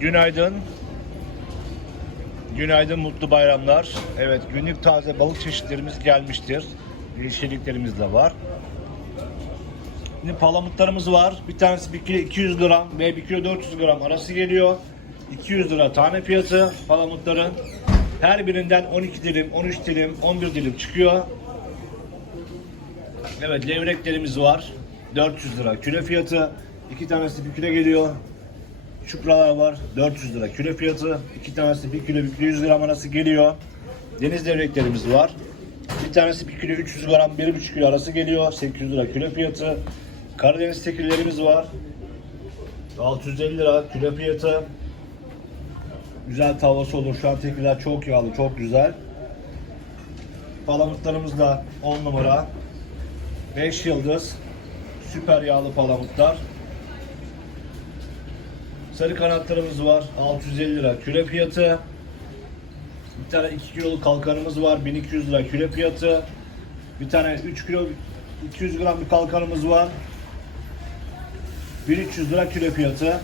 Günaydın. Günaydın, mutlu bayramlar. Evet, günlük taze balık çeşitlerimiz gelmiştir. Yeşilliklerimiz de var. Şimdi palamutlarımız var. Bir tanesi 1 kilo 200 gram ve 1 kilo 400 gram arası geliyor. 200 lira tane fiyatı palamutların. Her birinden 12 dilim, 13 dilim, 11 dilim çıkıyor. Evet, levreklerimiz var. 400 lira kilo fiyatı. İki tanesi 1 kilo geliyor. Çupralar var 400 lira kilo fiyatı. İki tanesi 1 kilo 1 kilo 100 gram arası geliyor. Deniz devreklerimiz var. Bir tanesi 1 kilo 300 gram 1,5 kilo arası geliyor. 800 lira kilo fiyatı. Karadeniz tekillerimiz var. 650 lira kilo fiyatı. Güzel tavası olur. Şu an tekiller çok yağlı, çok güzel. Palamutlarımız da 10 numara. 5 yıldız. Süper yağlı palamutlar. Sarı kanatlarımız var. 650 lira küre fiyatı. Bir tane 2 kiloluk kalkanımız var. 1200 lira küre fiyatı. Bir tane 3 kilo 200 gram bir kalkanımız var. 1300 lira küre fiyatı.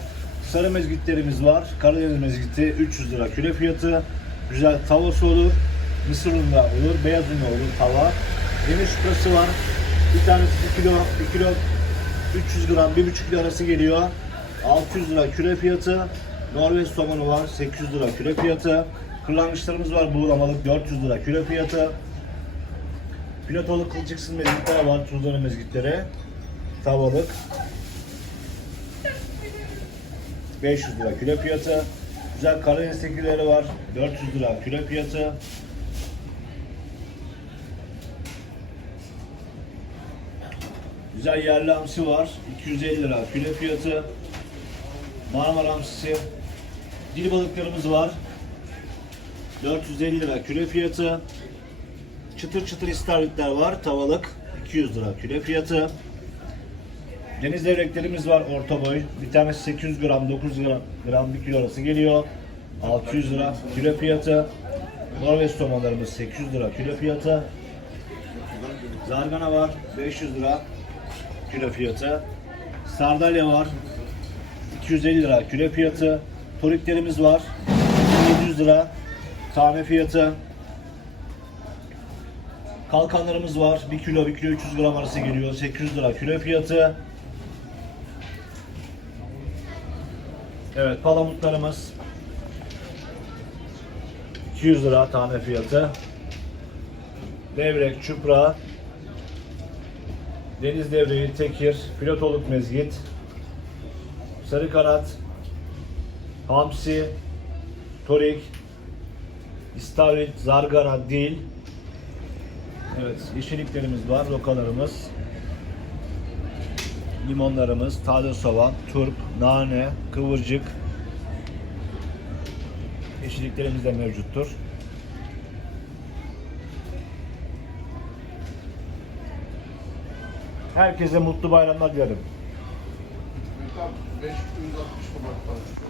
Sarı mezgitlerimiz var. Karadeniz mezgiti 300 lira küre fiyatı. Güzel tavası olur. Mısır unu da olur. Beyaz unu olur tava. Demir şükrası var. Bir tanesi 1 kilo, 1 kilo 300 gram, 1,5 kilo arası geliyor. 600 lira küre fiyatı. Norveç somonu var 800 lira küre fiyatı. Kırlangıçlarımız var buğulamalık 400 lira küre fiyatı. Pilotolu kılçıksız mezgitler var tuzları mezgitleri. Tavalık. 500 lira küre fiyatı. Güzel Karadeniz tekilleri var. 400 lira küre fiyatı. Güzel yerli hamsi var. 250 lira küre fiyatı. Marmara hamsisi. Dil balıklarımız var. 450 lira küre fiyatı. Çıtır çıtır istavritler var. Tavalık 200 lira küre fiyatı. Deniz devreklerimiz var orta boy. Bir tanesi 800 gram, 900 gram, gram 1 kilo arası geliyor. 600 lira kilo fiyatı. Norveç somonlarımız 800 lira kilo fiyatı. Zargana var 500 lira kilo fiyatı. Sardalya var 250 lira kilo fiyatı. Turiklerimiz var 700 lira tane fiyatı. Kalkanlarımız var 1 kilo 1 kilo 300 gram arası geliyor 800 lira kilo fiyatı. Evet palamutlarımız 200 lira tane fiyatı. Levrek, çupra, deniz devreği, tekir, pilotoluk mezgit, sarı kanat, hamsi, torik, istavrit, zargana, dil. Evet, yeşilliklerimiz var, rokalarımız limonlarımız, taze soğan, turp, nane, kıvırcık yeşilliklerimiz de mevcuttur. Herkese mutlu bayramlar dilerim. Tam 560 Şubat parası.